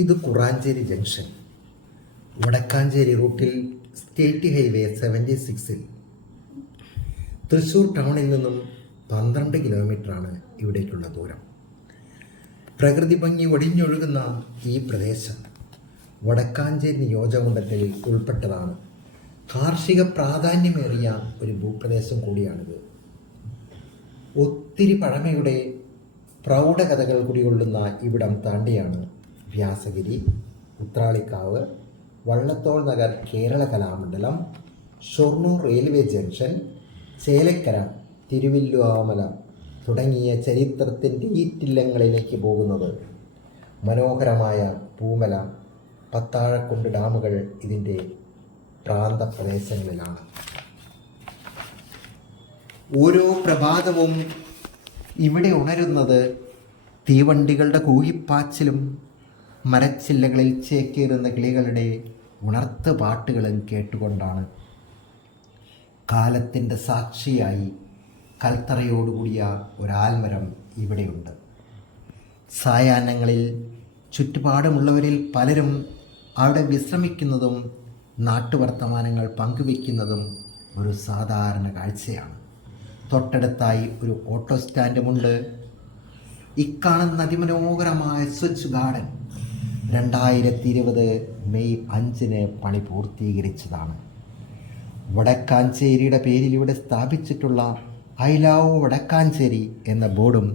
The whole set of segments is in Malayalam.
ഇത് കുറാഞ്ചേരി ജംഗ്ഷൻ. വടക്കാഞ്ചേരി റൂട്ടിൽ സ്റ്റേറ്റ് ഹൈവേ 76-ൽ തൃശ്ശൂർ ടൗണിൽ നിന്നും 12 കിലോമീറ്ററാണ് ഇവിടേക്കുള്ള ദൂരം. പ്രകൃതി ഭംഗി ഒടിഞ്ഞൊഴുകുന്ന ഈ പ്രദേശം വടക്കാഞ്ചേരി നിയോജകമണ്ഡലത്തിൽ ഉൾപ്പെട്ടതാണ്. കാർഷിക പ്രാധാന്യമേറിയ ഒരു ഭൂപ്രദേശം കൂടിയാണിത്. ഒത്തിരി പഴമയുടെ പ്രൗഢകഥകൾ കുടികൊള്ളുന്ന ഇവിടം താണ്ടിയാണ് വ്യാസഗിരി, ഉത്രാളിക്കാവ്, വള്ളത്തോൾ നഗർ കേരള കലാമണ്ഡലം, ഷൊർണൂർ റെയിൽവേ ജംഗ്ഷൻ, ചേലക്കര, തിരുവല്ലുവാമല തുടങ്ങിയ ചരിത്രത്തിൻ്റെ ഈറ്റില്ലങ്ങളിലേക്ക് പോകുന്നത്. മനോഹരമായ പൂമല, പത്താഴക്കുണ്ട് ഡാമുകൾ ഇതിൻ്റെ പ്രാന്തപ്രദേശങ്ങളിലാണ്. ഓരോ പ്രഭാതവും ഇവിടെ ഉണരുന്നത് തീവണ്ടികളുടെ കൂകിപ്പാച്ചിലും മരച്ചില്ലകളിൽ ചേക്കേറുന്ന കിളികളുടെ ഉണർത്ത് പാട്ടുകളും കേട്ടുകൊണ്ടാണ്. കാലത്തിൻ്റെ സാക്ഷിയായി കൽത്തറയോടുകൂടിയ ഒരാൽമരം ഇവിടെയുണ്ട്. സായാഹ്നങ്ങളിൽ ചുറ്റുപാടുമുള്ളവരിൽ പലരും അവിടെ വിശ്രമിക്കുന്നതും നാട്ടുവർത്തമാനങ്ങൾ പങ്കുവയ്ക്കുന്നതും ഒരു സാധാരണ കാഴ്ചയാണ്. തൊട്ടടുത്തായി ഒരു ഓട്ടോ സ്റ്റാൻഡുമുണ്ട്. ഇക്കാണുന്ന അതിമനോഹരമായ സ്വച്ഛ് ഗാർഡൻ 2020 മെയ് 5 പണി പൂർത്തീകരിച്ചതാണ്. വടക്കാഞ്ചേരിയുടെ പേരിൽ ഇവിടെ സ്ഥാപിച്ചിട്ടുള്ള ഐ ലവ് വടക്കാഞ്ചേരി എന്ന ബോർഡും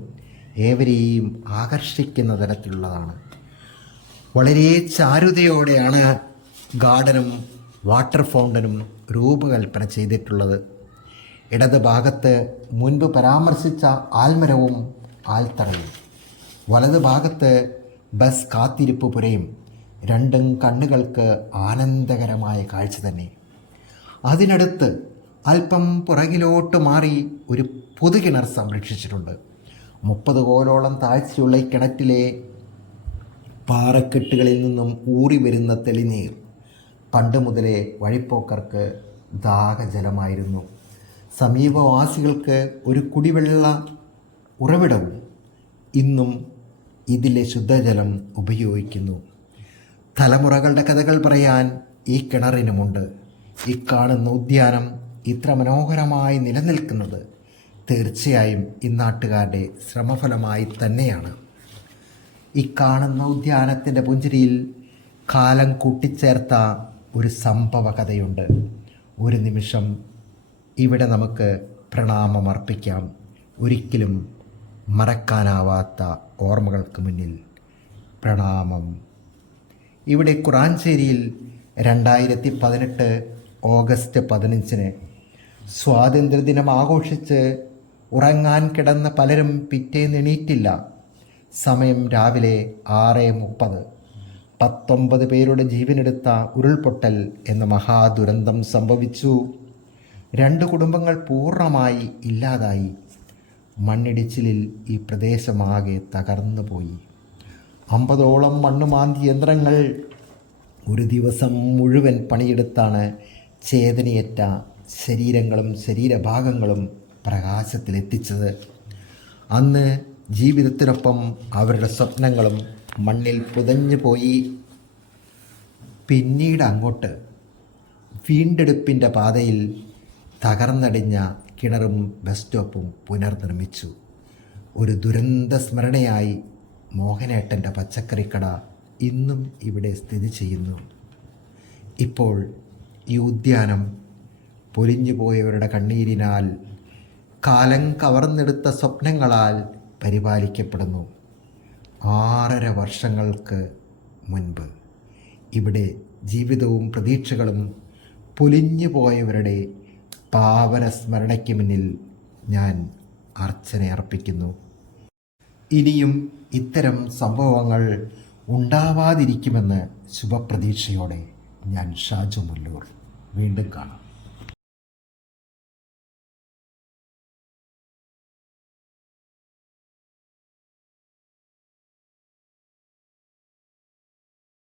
ഏവരെയും ആകർഷിക്കുന്ന തരത്തിലുള്ളതാണ്. വളരെ ചാരുതയോടെയാണ് ഗാർഡനും വാട്ടർ ഫൗണ്ടനും രൂപകൽപ്പന ചെയ്തിട്ടുള്ളത്. ഇടത് ഭാഗത്ത് മുൻപ് പരാമർശിച്ച ആൽമരവും ആൽത്തറയും, വലത് ഭാഗത്ത് ബസ് കാത്തിരിപ്പ് പുരയും, രണ്ടും കണ്ണുകൾക്ക് ആനന്ദകരമായ കാഴ്ച തന്നെ. അതിനടുത്ത് അല്പം പുറകിലോട്ട് മാറി ഒരു പൊതുകിണർ സംരക്ഷിച്ചിട്ടുണ്ട്. 30 കോലോളം താഴ്ചയുള്ള ഈ കിണറ്റിലെ പാറക്കെട്ടുകളിൽ നിന്നും ഊറി വരുന്ന തെളിനീർ പണ്ട് മുതലേ വഴിപ്പോക്കർക്ക് ദാഹജലമായിരുന്നു. സമീപവാസികൾക്ക് ഒരു കുടിവെള്ള ഉറവിടവും ഇന്നും ഇതിലെ ശുദ്ധജലം ഉപയോഗിക്കുന്നു. തലമുറകളുടെ കഥകൾ പറയാൻ ഈ കിണറിനുമുണ്ട്. ഇക്കാണുന്ന ഉദ്യാനം ഇത്ര മനോഹരമായി നിലനിൽക്കുന്നത് തീർച്ചയായും ഇന്നാട്ടുകാരുടെ ശ്രമഫലമായി തന്നെയാണ്. ഇക്കാണുന്ന ഉദ്യാനത്തിൻ്റെ പുഞ്ചിരിയിൽ കാലം കൂട്ടിച്ചേർത്ത ഒരു സംഭവ കഥയുണ്ട്. ഒരു നിമിഷം ഇവിടെ നമുക്ക് പ്രണാമമർപ്പിക്കാം. ഒരിക്കലും മറക്കാനാവാത്ത ഓർമ്മകൾക്ക് മുന്നിൽ പ്രണാമം. ഇവിടെ കുറാഞ്ചേരിയിൽ 2018 ഓഗസ്റ്റ് 15 സ്വാതന്ത്ര്യദിനം ആഘോഷിച്ച് ഉറങ്ങാൻ കിടന്ന പലരും പിറ്റേന്ന് എണീറ്റില്ല. സമയം രാവിലെ 6:30. 19 പേരുടെ ജീവനെടുത്ത ഉരുൾപൊട്ടൽ എന്ന മഹാദുരന്തം സംഭവിച്ചു. 2 കുടുംബങ്ങൾ പൂർണ്ണമായി ഇല്ലാതായി. മണ്ണിടിച്ചിലിൽ ഈ പ്രദേശമാകെ തകർന്നു പോയി. 50ഓളം മണ്ണുമാന്തി യന്ത്രങ്ങൾ ഒരു ദിവസം മുഴുവൻ പണിയെടുത്താണ് ചേതനയേറ്റ ശരീരങ്ങളും ശരീരഭാഗങ്ങളും പ്രകാശത്തിലെത്തിച്ചത്. അന്ന് ജീവിതത്തിനൊപ്പം അവരുടെ സ്വപ്നങ്ങളും മണ്ണിൽ പുതഞ്ഞു പോയി. പിന്നീട് അങ്ങോട്ട് വീണ്ടെടുപ്പിൻ്റെ പാതയിൽ തകർന്നടിഞ്ഞ കിണറും ബസ് സ്റ്റോപ്പും പുനർനിർമ്മിച്ചു. ഒരു ദുരന്ത സ്മരണയായി മോഹനേട്ടൻ്റെ പച്ചക്കറിക്കട ഇന്നും ഇവിടെ സ്ഥിതി ചെയ്യുന്നു. ഇപ്പോൾ ഈ ഉദ്യാനം പൊലിഞ്ഞുപോയവരുടെ കണ്ണീരിനാൽ, കാലം കവർന്നെടുത്ത സ്വപ്നങ്ങളാൽ പരിപാലിക്കപ്പെടുന്നു. 6.5 വർഷങ്ങൾക്ക് മുൻപ് ഇവിടെ ജീവിതവും പ്രതീക്ഷകളും പൊലിഞ്ഞു പോയവരുടെ പാവന സ്മരണയ്ക്ക് മുന്നിൽ ഞാൻ അർച്ചനയർപ്പിക്കുന്നു. ഇനിയും ഇത്തരം സംഭവങ്ങൾ ഉണ്ടാവാതിരിക്കുമെന്ന് ശുഭപ്രതീക്ഷയോടെ ഞാൻ ഷാജു മുല്ലൂർ. വീണ്ടും കാണാം.